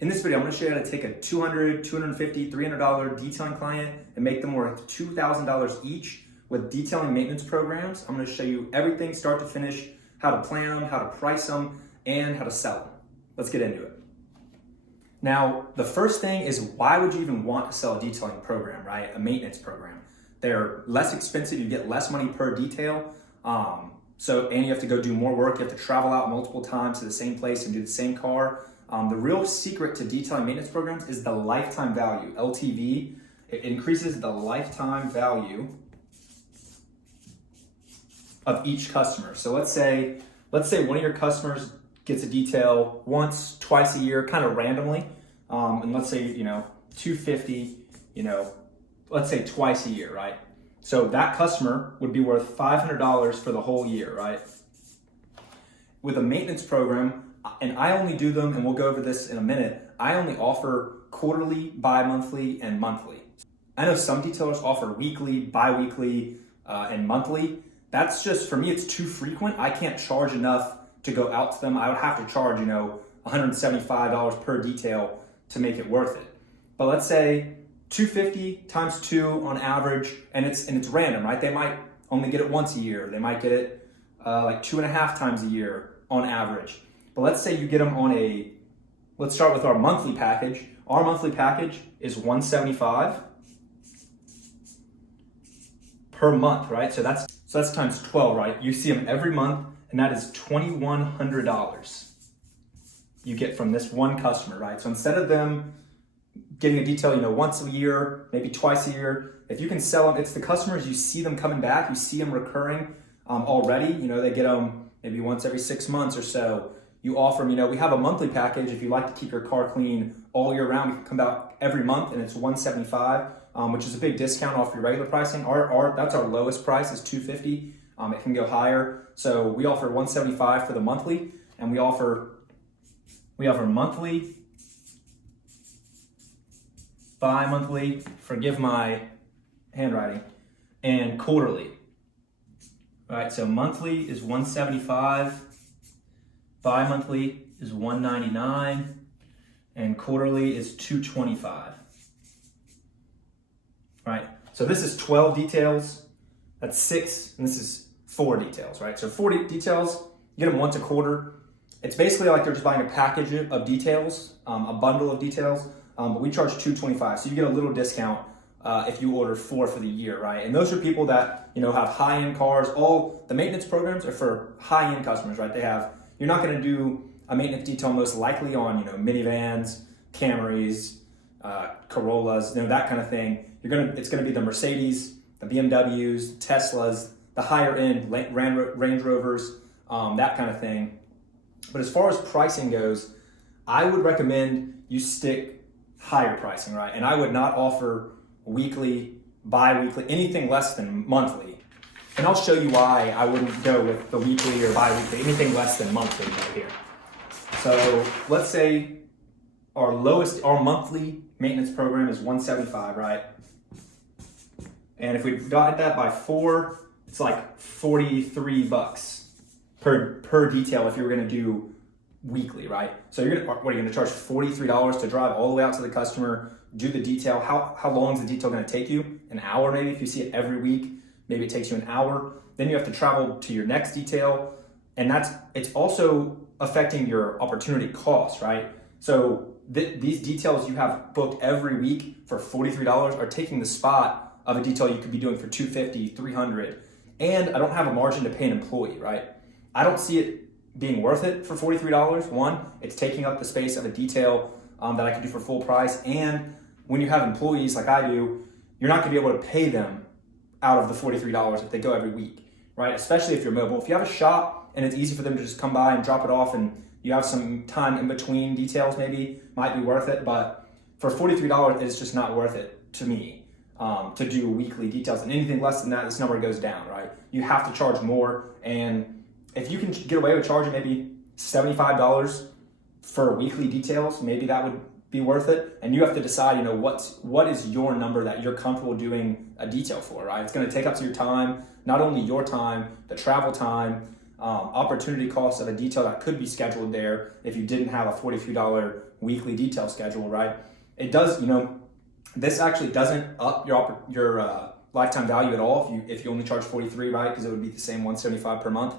In this video, I'm gonna show you how to take a $200, $250, $300 detailing client and make them worth $2,000 each with detailing maintenance programs. I'm gonna show you everything start to finish, how to plan them, how to price them, and how to sell them. Let's get into it. Now, the first thing is, why would you even want to sell a detailing program, right? A maintenance program. They're less expensive, you get less money per detail. And you have to go do more work. You have to travel out multiple times to the same place and do the same car. The real secret to detailing maintenance programs is the lifetime value, LTV. It increases the lifetime value of each customer. So let's say one of your customers gets a detail once, twice a year, kind of randomly. And let's say, $250, let's say twice a year, right? So that customer would be worth $500 for the whole year, right? With a maintenance program, and I only do them, and we'll go over this in a minute, I only offer quarterly, bi-monthly, and monthly. I know some detailers offer weekly, bi-weekly, and monthly. That's just, for me, it's too frequent. I can't charge enough to go out to them. I would have to charge, $175 per detail to make it worth it. But let's say 250 times 2 on average, and it's random, right? They might only get it once a year. They might get it like 2.5 times a year on average. But let's say you get them on let's start with our monthly package. Our monthly package is $175 per month, right? So that's times 12, right? You see them every month, and that is $2,100 you get from this one customer, right? So instead of them getting a detail, once a year, maybe twice a year, if you can sell them, it's the customers, you see them coming back, you see them recurring already. They get them maybe once every 6 months or so. You offer them, we have a monthly package. If you like to keep your car clean all year round, you can come out every month, and it's $175, which is a big discount off your regular pricing. That's our lowest price is $250. It can go higher. So we offer $175 for the monthly, and we offer monthly, bi-monthly, forgive my handwriting, and quarterly. All right, so monthly is $175, bi-monthly is $199, and quarterly is $225. All right, so this is 12 details, that's 6, and this is 4 details, right? So 40 details, you get them once a quarter. It's basically like they're just buying a package of details, a bundle of details, but we charge $225, so you get a little discount if you order 4 for the year, right? And those are people that have high-end cars. All the maintenance programs are for high-end customers, right? You're not going to do a maintenance detail most likely on minivans, Camrys, Corollas, that kind of thing. It's going to be the Mercedes, the BMWs, Teslas, the higher-end Range Rovers, that kind of thing. But as far as pricing goes, I would recommend you stick higher pricing, right? And I would not offer weekly, bi-weekly, anything less than monthly. And I'll show you why I wouldn't go with the weekly or bi-weekly, anything less than monthly right here. So let's say our monthly maintenance program is $175, right? And if we divide that by 4, it's like $43 per detail if you were gonna do weekly, right? So you're gonna charge $43 to drive all the way out to the customer, do the detail. How long is the detail gonna take you? An hour maybe, if you see it every week. Maybe it takes you an hour. Then you have to travel to your next detail. And it's also affecting your opportunity cost, right? So these details you have booked every week for $43 are taking the spot of a detail you could be doing for $250, $300. And I don't have a margin to pay an employee, right? I don't see it being worth it for $43. One, it's taking up the space of a detail that I could do for full price. And when you have employees like I do, you're not gonna be able to pay them out of the $43 if they go every week, right? Especially if you're mobile. If you have a shop and it's easy for them to just come by and drop it off, and you have some time in between details, maybe might be worth it. But for $43, it's just not worth it to me to do weekly details. And anything less than that, this number goes down, right? You have to charge more. And if you can get away with charging maybe $75 for weekly details, maybe that would be worth it. And you have to decide, what is your number that you're comfortable doing a detail for, right? It's going to take up to your time, not only your time, the travel time, opportunity cost of a detail that could be scheduled there if you didn't have a $43 weekly detail schedule, right? It does, this actually doesn't up your lifetime value at all if you only charge 43, right? Because it would be the same 175 per month.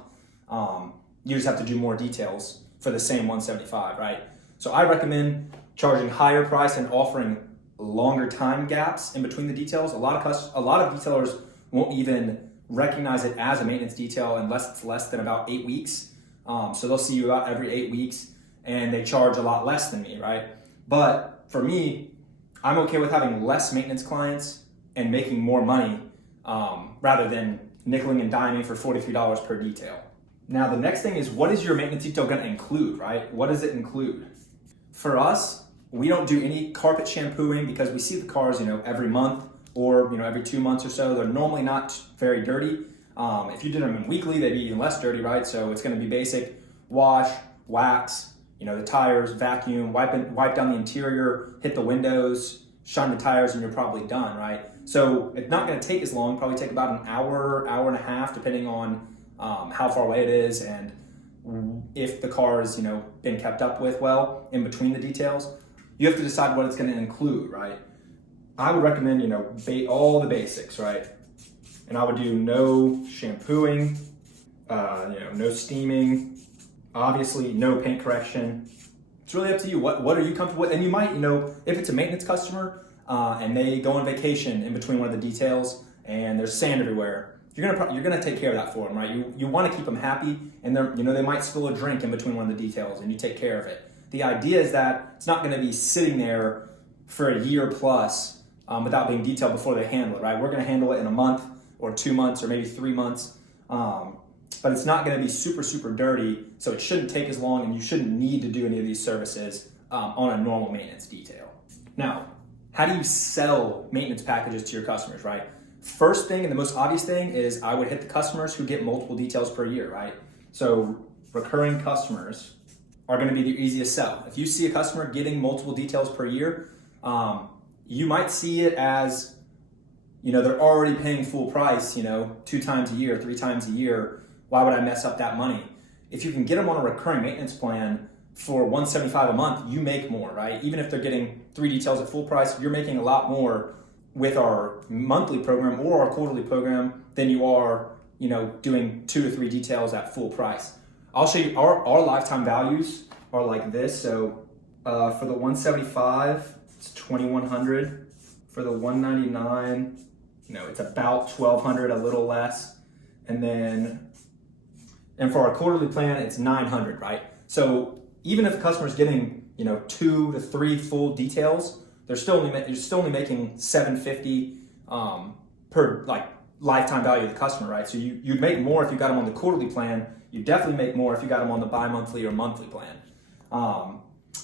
You just have to do more details for the same 175, right? So I recommend charging higher price and offering longer time gaps in between the details. A lot of detailers won't even recognize it as a maintenance detail unless it's less than about 8 weeks. So they'll see you about every 8 weeks and they charge a lot less than me, right? But for me, I'm okay with having less maintenance clients and making more money rather than nickeling and diming for $43 per detail. Now, the next thing is, what is your maintenance detail gonna include, right? What does it include? For us, we don't do any carpet shampooing because we see the cars, every month or, every 2 months or so. They're normally not very dirty. If you did them weekly, they'd be even less dirty, right? So it's gonna be basic wash, wax, the tires, vacuum, wipe down the interior, hit the windows, shine the tires, and you're probably done, right? So it's not gonna take as long, probably take about an hour, hour and a half, depending on how far away it is and if the car is, been kept up with well in between the details. You have to decide what it's gonna include, right? I would recommend, all the basics, right? And I would do no shampooing, no steaming, obviously no paint correction. It's really up to you. What are you comfortable with? And you might, if it's a maintenance customer and they go on vacation in between one of the details and there's sand everywhere, you're gonna take care of that for them, right? You want to keep them happy, and they might spill a drink in between one of the details, and you take care of it. The idea is that it's not going to be sitting there for a year plus without being detailed before they handle it, right? We're going to handle it in a month or 2 months or maybe 3 months, but it's not going to be super, super dirty, so it shouldn't take as long, and you shouldn't need to do any of these services on a normal maintenance detail. Now, how do you sell maintenance packages to your customers, right? First thing and the most obvious thing is I would hit the customers who get multiple details per year, right? So recurring customers are going to be the easiest sell. If you see a customer getting multiple details per year, you might see it as, they're already paying full price, 2 times a year, 3 times a year. Why would I mess up that money? If you can get them on a recurring maintenance plan for $175 a month, you make more, right? Even if they're getting 3 details at full price, you're making a lot more with our monthly program or our quarterly program than you are, doing 2 to 3 details at full price. I'll show you our lifetime values are like this. So for the 175, it's 2,100. For the 199, it's about 1,200, a little less. And for our quarterly plan, it's 900, right? So even if the customer's getting, 2 to 3 full details, you're still only making $750 per lifetime value of the customer, right? So you'd make more if you got them on the quarterly plan. You definitely make more if you got them on the bi-monthly or monthly plan.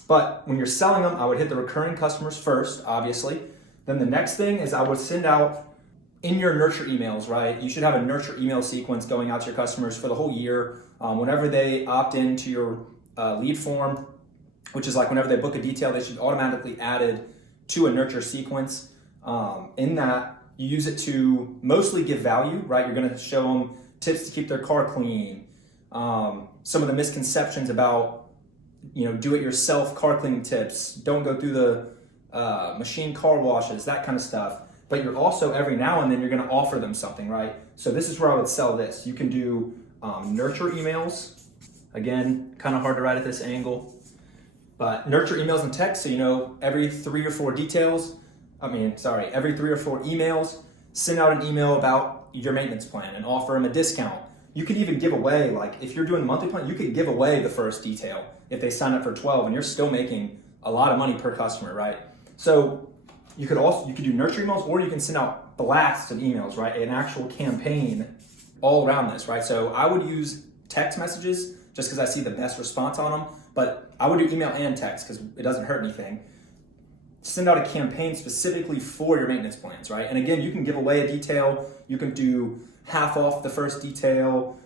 But when you're selling them, I would hit the recurring customers first, obviously. Then the next thing is I would send out in your nurture emails, right? You should have a nurture email sequence going out to your customers for the whole year. Whenever they opt into your lead form, which is whenever they book a detail, they should automatically added to a nurture sequence. In that, you use it to mostly give value, right? You're gonna show them tips to keep their car clean, some of the misconceptions about, do-it-yourself car cleaning tips, don't go through the machine car washes, that kind of stuff. But you're also, every now and then, you're gonna offer them something, right? So this is where I would sell this. You can do nurture emails. Again, kind of hard to write at this angle. But nurture emails and text, so every 3 or 4 emails, send out an email about your maintenance plan and offer them a discount. You could even give away, if you're doing the monthly plan, you could give away the first detail if they sign up for 12, and you're still making a lot of money per customer, right? So you could do nurture emails, or you can send out blasts of emails, right? An actual campaign all around this, right? So I would use text messages just because I see the best response on them. But I would do email and text because it doesn't hurt anything. Send out a campaign specifically for your maintenance plans, right? And again, you can give away a detail. You can do half off the first detail.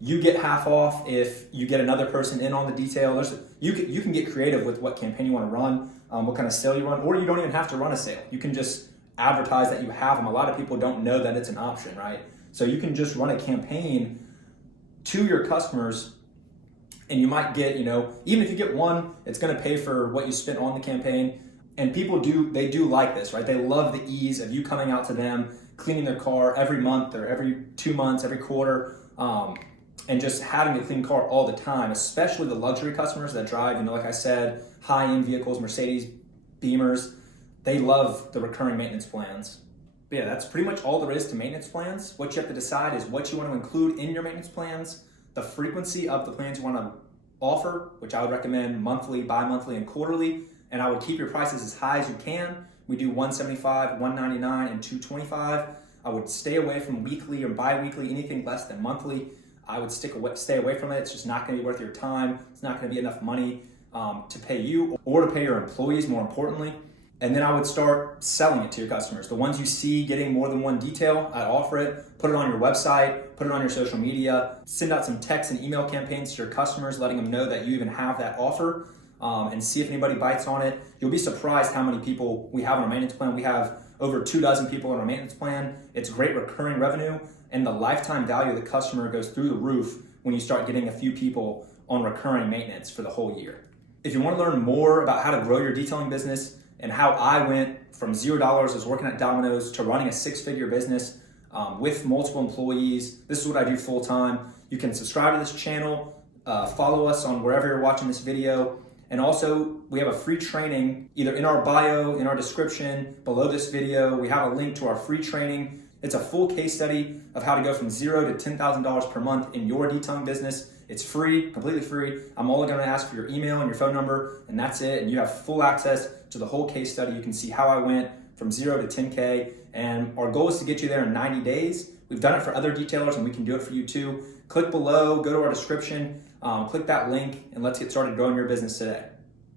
You get half off if you get another person in on the detail. You can get creative with what campaign you want to run, what kind of sale you run, or you don't even have to run a sale. You can just advertise that you have them. A lot of people don't know that it's an option, right? So you can just run a campaign to your customers, and you might get, even if you get one, it's going to pay for what you spent on the campaign. And people do like this, right? They love the ease of you coming out to them, cleaning their car every month or every 2 months, every quarter, and just having a clean car all the time, especially the luxury customers that drive, like I said, high-end vehicles, Mercedes, Beamers. They love the recurring maintenance plans. But yeah, that's pretty much all there is to maintenance plans. What you have to decide is what you want to include in your maintenance plans, the frequency of the plans you want to offer, which I would recommend monthly, bi-monthly, and quarterly. And I would keep your prices as high as you can. We do $175, $199, and $225. I would stay away from weekly or bi-weekly, anything less than monthly. I would stay away from it. It's just not going to be worth your time. It's not going to be enough money to pay you or to pay your employees, more importantly. And then I would start selling it to your customers. The ones you see getting more than one detail, I'd offer it, put it on your website, put it on your social media, send out some text and email campaigns to your customers, letting them know that you even have that offer, and see if anybody bites on it. You'll be surprised how many people we have on our maintenance plan. We have over 24 people on our maintenance plan. It's great recurring revenue, and the lifetime value of the customer goes through the roof when you start getting a few people on recurring maintenance for the whole year. If you want to learn more about how to grow your detailing business and how I went from $0 as working at Domino's to running a 6-figure business with multiple employees, this is what I do full time. You can subscribe to this channel, follow us on wherever you're watching this video. And also, we have a free training either in our bio, in our description, below this video. We have a link to our free training. It's a full case study of how to go from $0 to $10,000 per month in your detailing business. It's free, completely free. I'm only going to ask for your email and your phone number, and that's it. And you have full access to the whole case study. You can see how I went from 0 to 10K. And our goal is to get you there in 90 days. We've done it for other detailers, and we can do it for you too. Click below, go to our description, click that link, and let's get started growing your business today.